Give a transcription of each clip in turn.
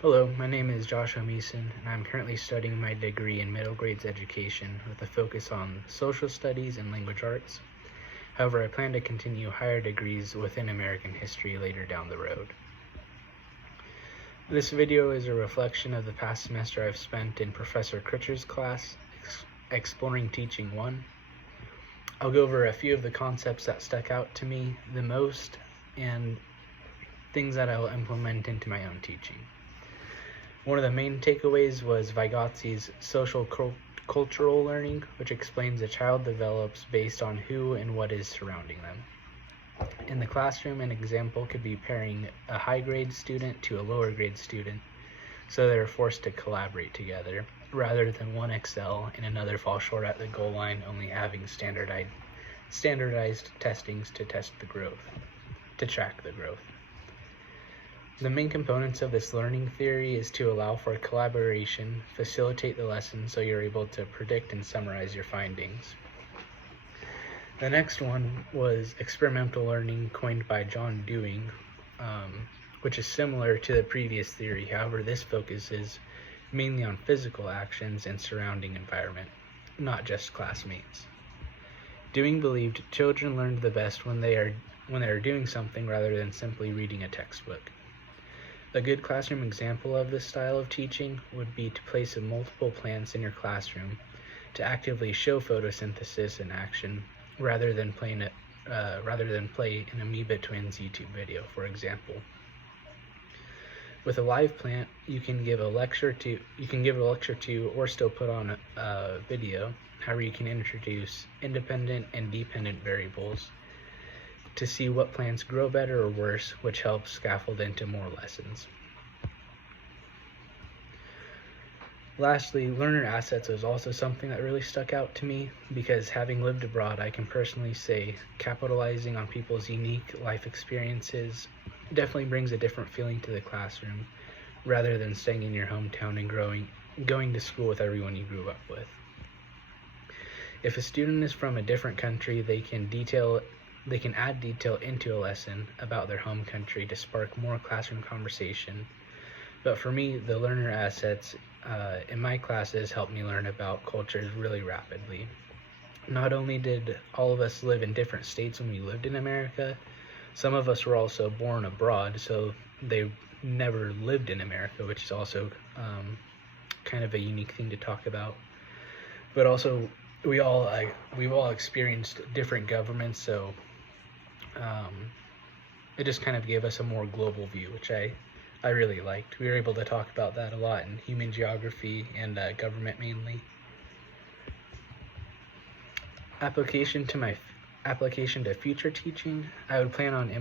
Hello, my name is Joshua Meeson, and I'm currently studying my degree in middle grades education with a focus on social studies and language arts. However, I plan to continue higher degrees within American history later down the road. This video is a reflection of the past semester I've spent in Professor Critcher's class, Exploring Teaching 1. I'll go over a few of the concepts that stuck out to me the most and things that I will implement into my own teaching. One of the main takeaways was Vygotski's social cultural learning, which explains a child develops based on who and what is surrounding them. In the classroom, an example could be pairing a high grade student to a lower grade student, so they're forced to collaborate together, rather than one excel and another fall short at the goal line, only having standardized testings to track the growth. The main components of this learning theory is to allow for collaboration, facilitate the lesson so you're able to predict and summarize your findings. The next one was experimental learning, coined by John Dewey, which is similar to the previous theory. However, this focuses mainly on physical actions and surrounding environment, not just classmates. Dewey believed children learned the best when they are doing something rather than simply reading a textbook. A good classroom example of this style of teaching would be to place multiple plants in your classroom to actively show photosynthesis in action rather than play an Amoeba Twins YouTube video, for example. With a live plant, you can give a lecture to, or still put on a video. However, you can introduce independent and dependent variables to see what plants grow better or worse, which helps scaffold into more lessons. Lastly, learner assets was also something that really stuck out to me, because having lived abroad, I can personally say capitalizing on people's unique life experiences definitely brings a different feeling to the classroom, rather than staying in your hometown and going to school with everyone you grew up with. If a student is from a different country, they can add detail into a lesson about their home country to spark more classroom conversation. But for me, the learner assets in my classes helped me learn about cultures really rapidly. Not only did all of us live in different states when we lived in America, some of us were also born abroad, so they never lived in America, which is also kind of a unique thing to talk about. But also, we've all experienced different governments, so it just kind of gave us a more global view, which I really liked. We were able to talk about that a lot in human geography and government mainly. Application to future teaching, I plan to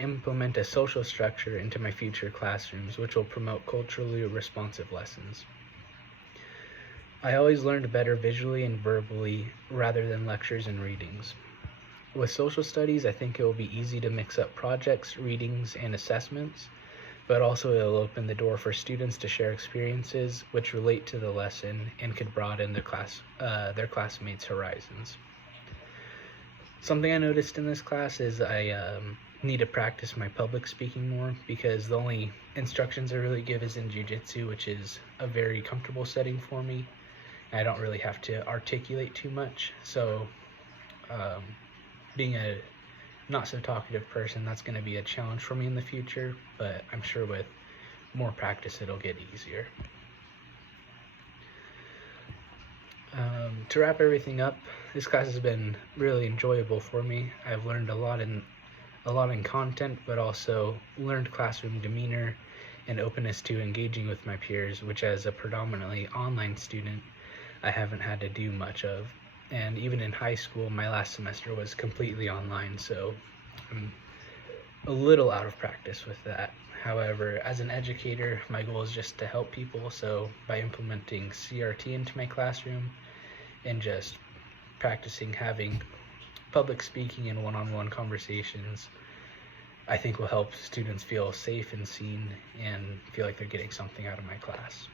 implement a social structure into my future classrooms, which will promote culturally responsive lessons. I always learned better visually and verbally rather than lectures and readings. With social studies, I think it will be easy to mix up projects, readings, and assessments, but also it will open the door for students to share experiences which relate to the lesson and could broaden their classmates' horizons. Something I noticed in this class is I need to practice my public speaking more, because the only instructions I really give is in jiu-jitsu, which is a very comfortable setting for me. I don't really have to articulate too much, so being a not so talkative person, that's going to be a challenge for me in the future, but I'm sure with more practice it'll get easier. To wrap everything up, this class has been really enjoyable for me. I've learned a lot in content, but also learned classroom demeanor and openness to engaging with my peers, which as a predominantly online student, I haven't had to do much of. And even in high school, my last semester was completely online, so I'm a little out of practice with that. However, as an educator, my goal is just to help people, so by implementing CRT into my classroom and just practicing having public speaking and one-on-one conversations, I think will help students feel safe and seen and feel like they're getting something out of my class.